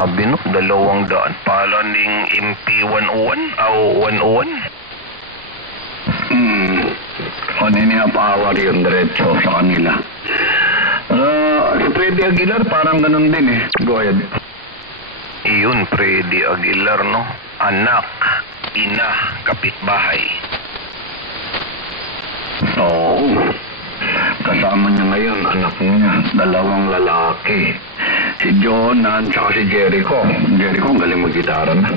Grabe no, 200. Pala ning MP101 o 101. Ano niya power yun, diretso sa kanila. Si Freddy Aguilar, parang ganun din eh. Go ahead. Iyon, Freddy Aguilar, no? Anak, ina, kapitbahay. Oo. Kasama niya ngayon, anak niya, 2 lalaki. Si Jonan, tsaka si Jericho. Jericho, ang galing mag-gitara na.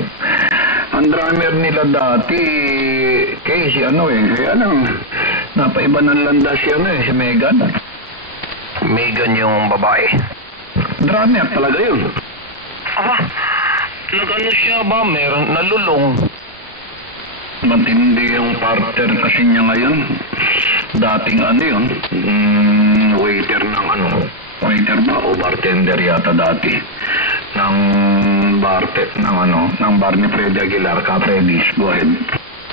Ang drummer nila dati, si napaiba ng landas si Megan. Megan yung babae. Drummer talaga yun. Nag-ano siya ba? Nalulong. Matindi yung partner kasi niya ngayon. Dating waiter ng waiter ba o bartender yata dati ng bar ni Freddy Aguilar, ka Freddy's. Go ahead.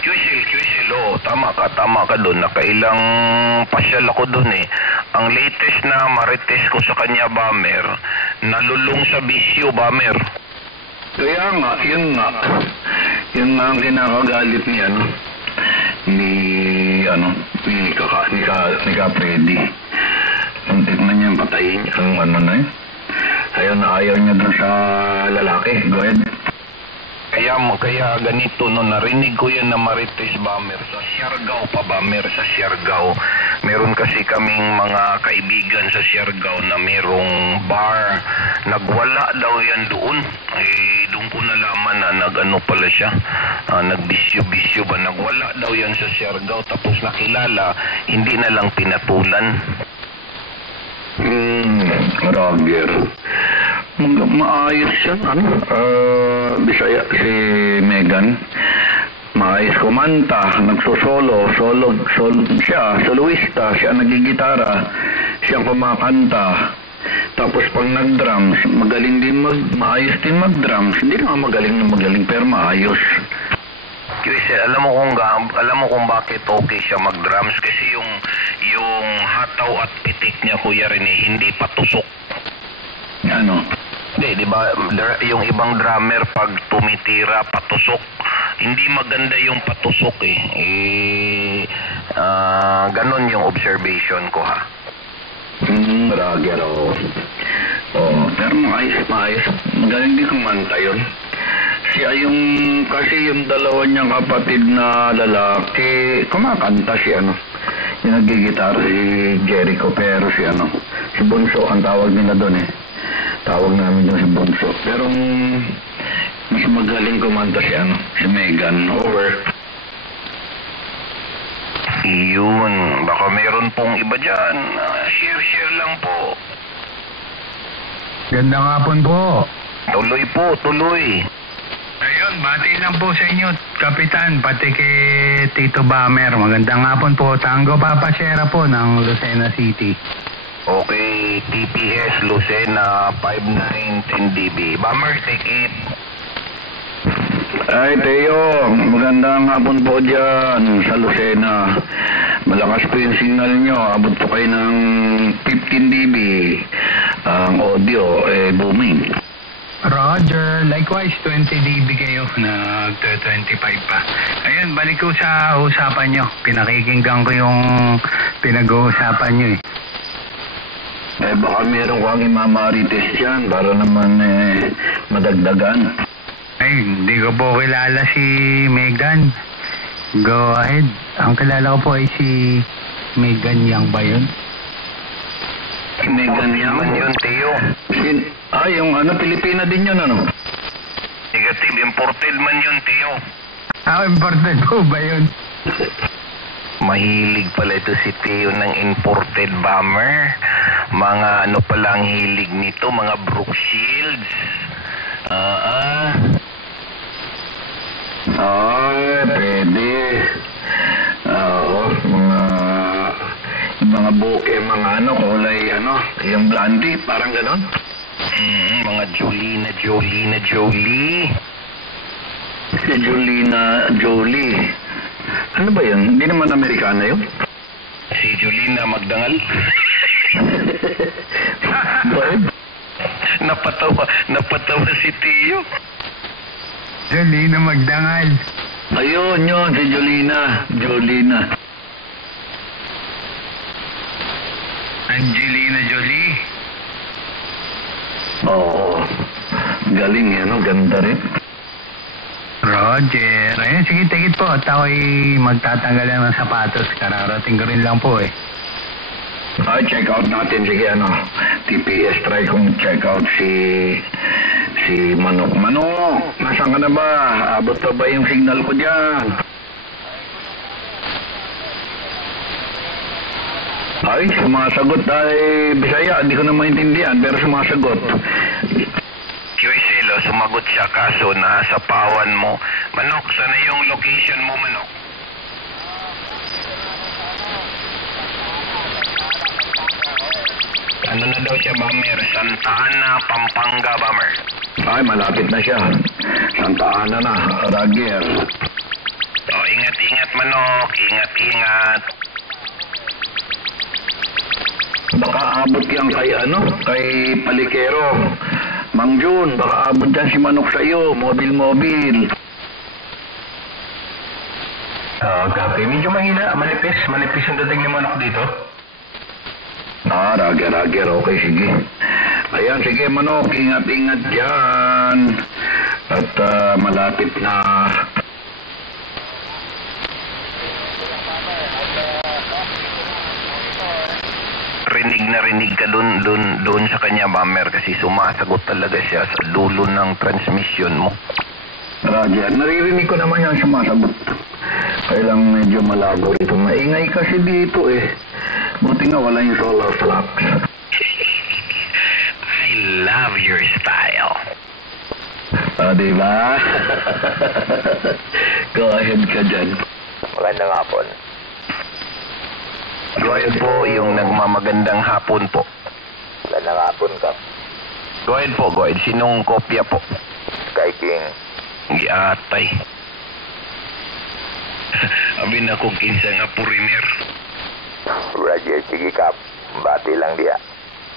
Kyusil, tama ka doon. Nakailang pasyal ako doon eh. Ang latest na marites ko sa kanya, Bamer, nalulong sa bisyo, Bamer. Kaya nga, yun nga ang kinakagalit ni ka Freddy. Untik na niyang patayin ang ayaw niya dun sa lalaki. Go ahead. Kaya ganito, no, narinig ko yan na marites, Bamer, sa Siargao pa, Bamer, sa Siargao. Meron kasi kaming mga kaibigan sa Siargao na merong bar. Nagwala daw yan doon. Doon ko nalaman na nag-ano pala siya. Nagbisyo-bisyo ba. Nagwala daw yan sa Siargao. Tapos nakilala, hindi na lang pinatulan. Roger. Maayos yan, Bisaya, si Megan. Maayos kumanta, nagsusolo, soloista, siya nagigitara, siya kumakanta. Tapos pag nag-drums, maayos din mag-drums. Hindi naman magaling pero maayos. Kasi alam mo kung bakit okay siya mag-drums, kasi yung hataw at pitik niya, Kuya Rene, hindi patusok. Ano? Di ba, yung ibang drummer pag tumitira, patusok. Hindi maganda yung patusok eh. Ganon yung observation ko, ha. Roger, pero maayos. Magaling din kumanta yun. Kasi yung dalawa niyang kapatid na lalaki, kumakanta yung nagigitara, si Jericho, pero si Bunso, ang tawag nila doon eh. Tawag namin doon si Bunso. Pero mas magaling kumanta si Megan. Over. Yun, baka meron pong iba dyan. Share lang po. Gandang hapon po. Tuloy. Ayun, bati lang po sa inyo, Kapitan, pati kay Tito Bamer. Magandang hapon po. Tango Papasera po ng Lucena City. Okay, TPS Lucena 5910 dB. Bamer, take it. Ay, Teo, magandang hapon po dyan sa Lucena. Malakas po yung signal nyo. Abot po kayo ng 15 dB. Ang audio, booming. Roger, likewise 20 dB kayo, nag-25 pa. Ayun, balik ko sa usapan nyo. Pinakikinggan ko yung pinag-uusapan nyo eh. Baka meron kang imamarites dyan para naman madagdagan. Ay, hindi ko po kilala si Megan. Go ahead. Ang kilala ko po ay si Megan Yang ba yun? Megan Yang? Yun, Teo. Yung Pilipina din yun, Negative, imported man yun, Teo. Imported po ba yun? Mahilig pala ito si Teo ng imported, Bamer. Mga palang hilig nito, mga Brooke Shields. Pwede. Mga buke, mga kulay, yung blondie, parang ganon. Mga Jolina Jolie. Si Jolina Jolie. Ano ba yun? Hindi naman Amerikana yun? Si Jolina Magdangal. Babe? napatawa si Tio. Jolina magdangal. Ayun yun, si Jolina. Angelina Jolie. Oo. Galing yan, ganda rin. Roger. Ayun, sige, tikit po. At ako'y magtatanggal ng sapatos. Kararating ko rin lang po eh. Ay, check out natin. Sige, TPS, try kong check out si Manok. Manok, nasaan ka na ba? Abot pa ba yung signal ko dyan? Ay, sumasagot ay Bisaya. Hindi ko na maintindihan, pero sumasagot. Silo, sumagot siya kaso nasa pawan mo. Manok, sana yung location mo, Manok? Ano na daw siya, Bamer? Santa Ana, Pampanga, Bamer. Ay, malapit na siya. Santa Ana na, Ragier. Oh, ingat-ingat, Manok. Ingat-ingat. Baka abot yan kay Palikero. Mang Jun, baka abot dyan si Manok sa'yo. Mobil. Copy. Medyo mahina. Manipis ang dating ni Manok dito. Rager. Okay, sige. Ayan, sige, Manok. Ingat-ingat dyan. At malapit na. Rinig ka dun sa kanya, Bamer, kasi sumasagot talaga siya sa dulo ng transmission mo. Rager, naririnig ko naman yan sumasagot. Kailang medyo malabo rito. Maingay kasi dito eh. Buti nga wala yung solar flux. I love your style. Diba? Go ahead ka dyan. Magandang hapon. Go ahead po, yung nagmamagandang hapon po. Magandang hapon, Kap. Go ahead po, go ahead. Sinong kopya po? Sky King. Giatay. Abin ako kinsa nga purimer. Roger, sige, Kap. Bati lang diya.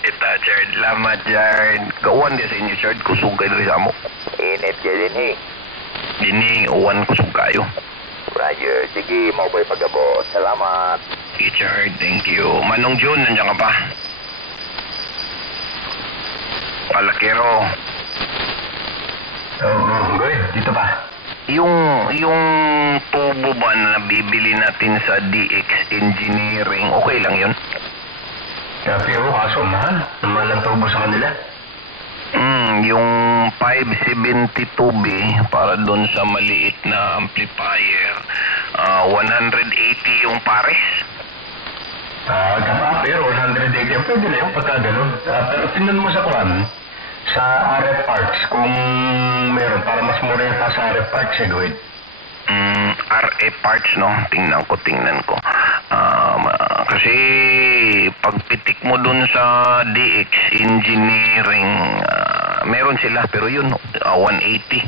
Ita, Chard. Lamat, Chard. Kauwan dia sa inyo, Chard. Kusog kayo sa mo. Init ka din, eh. Dini, uwan kusog kayo. Roger, sige, mau ba'y pagabot. Salamat. Okay, Chard. Thank you. Manong Jun, nandiyan ka pa? Palakero. Good. Dito pa. Yung tubo ba na nabibili natin sa DX Engineering, okay lang yun? Copy mo, kaso mahal. Mahal ang tubo sa kanila. Yung 572B para doon sa maliit na amplifier, 180 yung pares. Pero 180, pwede na yung pagka ganun. Pero tingnan mo sa kwan, sa RF parts, kung meron, para mas mura yung sa RF parts, gawin. RA parts, no? Tingnan ko. Kasi pagpitik mo dun sa DX Engineering, meron sila, pero yun, 180.